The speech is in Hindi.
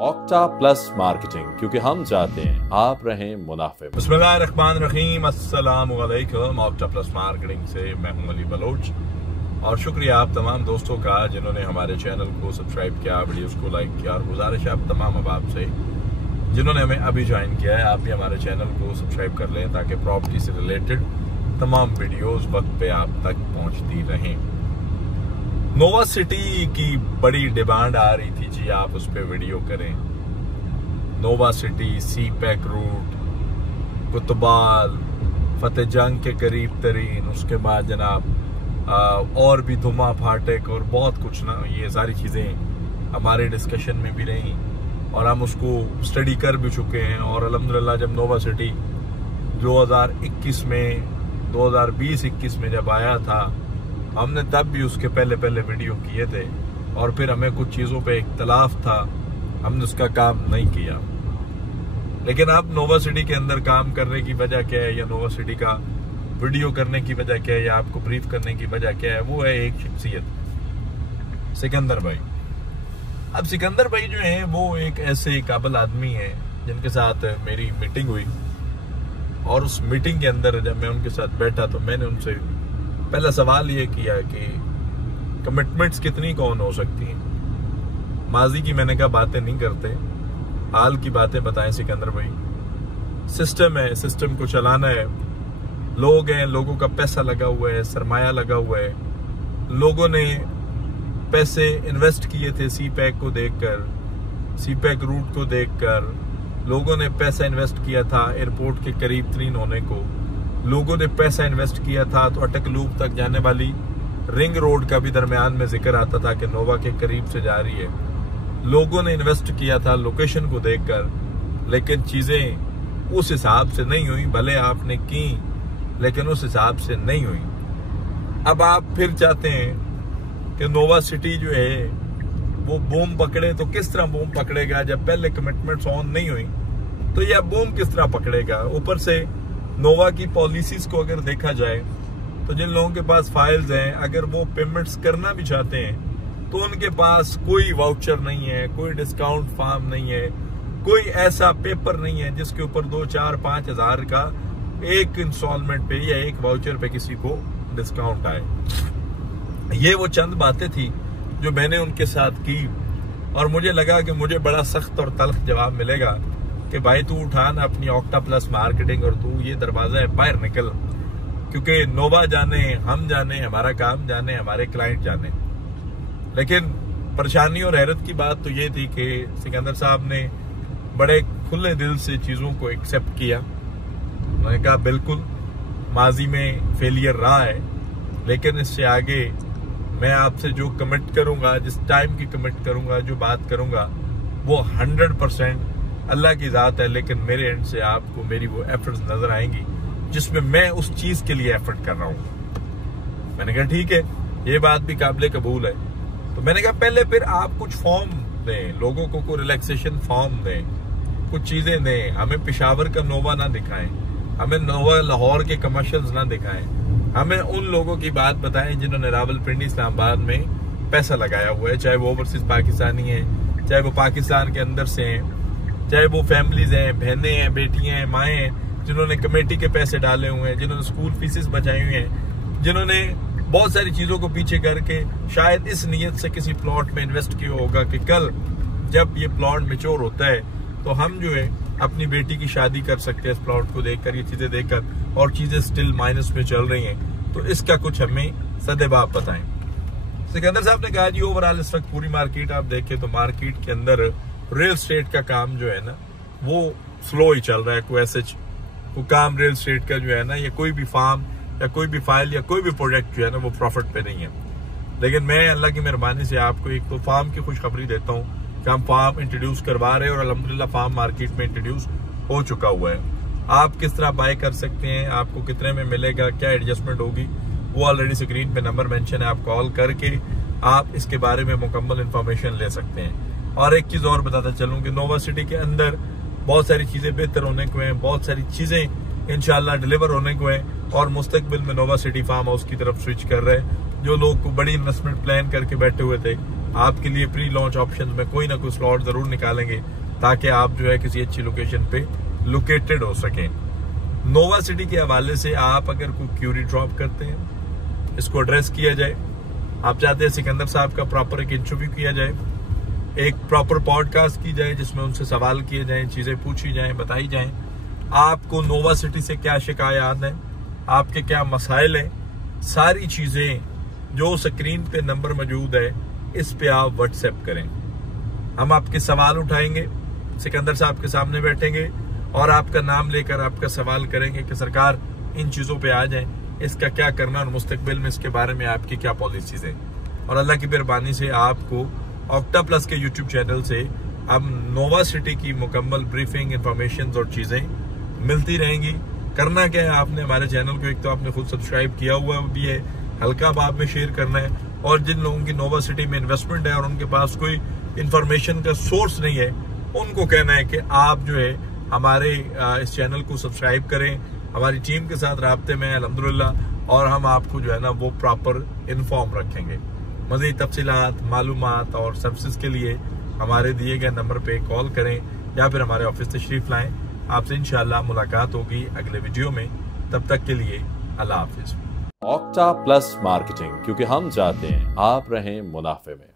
ऑक्टा प्लस मार्केटिंग, क्योंकि हम चाहते हैं आप रहें मुनाफे। बिस्मिल्लाहिर्रहमानिर्रहीम, अस्सलाम वालेकुम। ऑक्टा प्लस मार्केटिंग से मैं हूं अली बलोच और शुक्रिया आप तमाम दोस्तों का जिन्होंने हमारे चैनल को सब्सक्राइब किया, वीडियोस को लाइक किया। और गुजारिश है आप तमाम अहबाब से जिन्होंने हमें अभी ज्वाइन किया है, आप भी हमारे चैनल को सब्सक्राइब कर लें ताकि प्रॉपर्टी से रिलेटेड तमाम वीडियोस वक्त पे आप तक पहुंचती रहें। नोवा सिटी की बड़ी डिमांड आ रही थी जी, आप उस पर वीडियो करें। नोवा सिटी, सी पैक रूट, कुतुबाल, फतेह जंग के करीब तरीन, उसके बाद जनाब और भी धुमा फाटक और बहुत कुछ ना, ये सारी चीज़ें हमारे डिस्कशन में भी रहीं और हम उसको स्टडी कर भी चुके हैं। और अल्हम्दुलिल्लाह जब नोवा सिटी 2021 में 2020-21 में जब आया था, हमने तब भी उसके पहले वीडियो किए थे और फिर हमें कुछ चीज़ों पे इख्तलाफ था, हमने उसका काम नहीं किया। लेकिन अब नोवा सिटी के अंदर काम करने की वजह क्या है, या नोवा सिटी का वीडियो करने की वजह क्या है, या आपको ब्रीफ करने की वजह क्या है, वो है एक शख्सियत, सिकंदर भाई। अब सिकंदर भाई जो है वो एक ऐसे काबिल आदमी है जिनके साथ मेरी मीटिंग हुई और उस मीटिंग के अंदर जब मैं उनके साथ बैठा तो मैंने उनसे पहला सवाल ये किया कि कमिटमेंट्स कितनी कौन हो सकती हैं। माजी की मैंने कहा बातें नहीं करते, हाल की बातें बताएं सिकंदर भाई। सिस्टम है, सिस्टम को चलाना है, लोग हैं, लोगों का पैसा लगा हुआ है, सरमाया लगा हुआ है। लोगों ने पैसे इन्वेस्ट किए थे सी पैक को देखकर, सी पैक रूट को देखकर। लोगों ने पैसा इन्वेस्ट किया था एयरपोर्ट के करीब तरीन होने को। लोगों ने पैसा इन्वेस्ट किया था तो अटक लूप तक जाने वाली रिंग रोड का भी दरमियान में जिक्र आता था कि नोवा के करीब से जा रही है। लोगों ने इन्वेस्ट किया था लोकेशन को देखकर, लेकिन चीजें उस हिसाब से नहीं हुई। भले आपने की लेकिन उस हिसाब से नहीं हुई। अब आप फिर चाहते हैं कि नोवा सिटी जो है वो बूम पकड़े, तो किस तरह बूम पकड़ेगा जब पहले कमिटमेंट्स ऑन नहीं हुई, तो यह बूम किस तरह पकड़ेगा। ऊपर से नोवा की पॉलिसीज को अगर देखा जाए तो जिन लोगों के पास फाइल्स हैं, अगर वो पेमेंट्स करना भी चाहते हैं तो उनके पास कोई वाउचर नहीं है, कोई डिस्काउंट फॉर्म नहीं है, कोई ऐसा पेपर नहीं है जिसके ऊपर 2, 4, 5 हजार का एक इंस्टॉलमेंट पे या एक वाउचर पे किसी को डिस्काउंट आए। ये वो चंद बातें थी जो मैंने उनके साथ की और मुझे लगा कि मुझे बड़ा सख्त और तल्ख जवाब मिलेगा कि भाई तू उठा ना अपनी ऑक्टा प्लस मार्केटिंग और तू ये दरवाजा है बाहर निकल, क्योंकि नोवा जाने, हम जाने, हमारा काम जाने, हमारे क्लाइंट जाने। लेकिन परेशानी और हैरत की बात तो ये थी कि सिकंदर साहब ने बड़े खुले दिल से चीज़ों को एक्सेप्ट किया। उन्होंने कहा बिल्कुल माजी में फेलियर रहा है, लेकिन इससे आगे मैं आपसे जो कमिट करूंगा, जिस टाइम की कमिट करूंगा, जो बात करूंगा, वो 100% अल्लाह की ज़ात है। लेकिन मेरे एंड से आपको मेरी वो एफर्ट्स नजर आएंगी जिसमें मैं उस चीज के लिए एफर्ट कर रहा हूँ। मैंने कहा ठीक है, ये बात भी काबिल कबूल है। तो मैंने कहा पहले फिर आप कुछ फॉर्म दें, लोगों को कोई रिलैक्सेशन फॉर्म दें, कुछ चीजें दें। हमें पेशावर का नोवा ना दिखाएं, हमें नोवा लाहौर के कमर्शियल्स ना दिखाएं, हमें उन लोगों की बात बताएं जिन्होंने रावलपिंडी इस्लामाबाद में पैसा लगाया हुआ है, चाहे वो ओवरसीज पाकिस्तानी है, चाहे वो पाकिस्तान के अंदर से हैं, चाहे वो फैमिलीज हैं, बहनें हैं, बेटियां हैं, माएँ हैं, जिन्होंने कमेटी के पैसे डाले हुए हैं, जिन्होंने स्कूल फीसेस बचाई हुई हैं, जिन्होंने बहुत सारी चीजों को पीछे करके शायद इस नियत से किसी प्लॉट में इन्वेस्ट किया होगा कि कल जब ये प्लॉट मैच्योर होता है तो हम जो है अपनी बेटी की शादी कर सकते हैं इस प्लॉट को देखकर, ये चीजें देखकर, और चीजें स्टिल माइनस में चल रही हैं। तो इसका कुछ हमें सदेबाब बताएं। सिकंदर साहब ने कहा जी ओवरऑल इस वक्त पूरी मार्केट आप देखें तो मार्केट के अंदर रियल स्टेट का काम जो है ना वो स्लो ही चल रहा है। कोई ऐसे वो काम रियल स्टेट का जो है ना, या कोई भी फार्म या कोई भी फाइल या कोई भी प्रोजेक्ट जो है ना वो प्रॉफिट पे नहीं है। लेकिन मैं अल्लाह की मेहरबानी से आपको एक तो फार्म की खुशखबरी देता हूँ कि हम फार्म इंट्रोड्यूस करवा रहे हैं और अल्हम्दुलिल्लाह फार्म मार्केट में इंट्रोड्यूस हो चुका हुआ है। आप किस तरह बाय कर सकते हैं, आपको कितने में मिलेगा, क्या एडजस्टमेंट होगी, वो ऑलरेडी स्क्रीन पे नंबर मेंशन है, आप कॉल करके आप इसके बारे में मुकम्मल इंफॉर्मेशन ले सकते हैं। और एक चीज और बताता चलूं कि नोवा सिटी के अंदर बहुत सारी चीजें बेहतर होने को हैं, बहुत सारी चीजें इंशाल्लाह डिलीवर होने को हैं और मुस्तकबिल में नोवा सिटी फार्म हाउस की तरफ स्विच कर रहे हैं। जो लोग को बड़ी इन्वेस्टमेंट प्लान करके बैठे हुए थे आपके लिए प्री लॉन्च ऑप्शन में कोई ना कोई स्लॉट जरूर निकालेंगे ताकि आप जो है किसी अच्छी लोकेशन पे लोकेटेड हो सकें। नोवा सिटी के हवाले से आप अगर कोई क्यूरी ड्रॉप करते हैं, इसको एड्रेस किया जाए, आप चाहते हैं सिकंदर साहब का प्रॉपर एक इंटरव्यू किया जाए, एक प्रॉपर पॉडकास्ट की जाए जिसमें उनसे सवाल किए जाएं, चीजें पूछी जाएं, बताई जाएं, आपको नोवा सिटी से क्या शिकायत है, आपके क्या मसाइल हैं, सारी चीजें जो स्क्रीन पे नंबर मौजूद है इस पे आप व्हाट्सएप करें। हम आपके सवाल उठाएंगे, सिकंदर साहब के सामने बैठेंगे और आपका नाम लेकर आपका सवाल करेंगे कि सरकार इन चीजों पे आ जाए, इसका क्या करना और मुस्तकबिल में इसके बारे में आपकी क्या पॉलिसीज है। और अल्लाह की मेहरबानी से आपको ऑक्टा प्लस के यूट्यूब चैनल से अब नोवा सिटी की मुकम्मल ब्रीफिंग, इंफॉर्मेशन और चीजें मिलती रहेंगी। करना क्या है, आपने हमारे चैनल को एक तो आपने खुद सब्सक्राइब किया हुआ भी है, हल्का बात में शेयर करना है, और जिन लोगों की नोवा सिटी में इन्वेस्टमेंट है और उनके पास कोई इंफॉर्मेशन का सोर्स नहीं है, उनको कहना है कि आप जो है हमारे इस चैनल को सब्सक्राइब करें, हमारी टीम के साथ राब्ते में अल्हम्दुलिल्लाह, और हम आपको जो है ना वो प्रॉपर इन्फॉर्म रखेंगे। मज़ीद तफसीलात, मालूमात और सर्विसेज के लिए हमारे दिए गए नंबर पे कॉल करें या फिर हमारे ऑफिस तशरीफ लाएं। आपसे इंशाअल्लाह मुलाकात होगी अगले वीडियो में। तब तक के लिए अल्लाह हाफिज। ऑक्टा प्लस मार्केटिंग, क्योंकि हम चाहते हैं आप रहें मुनाफे में।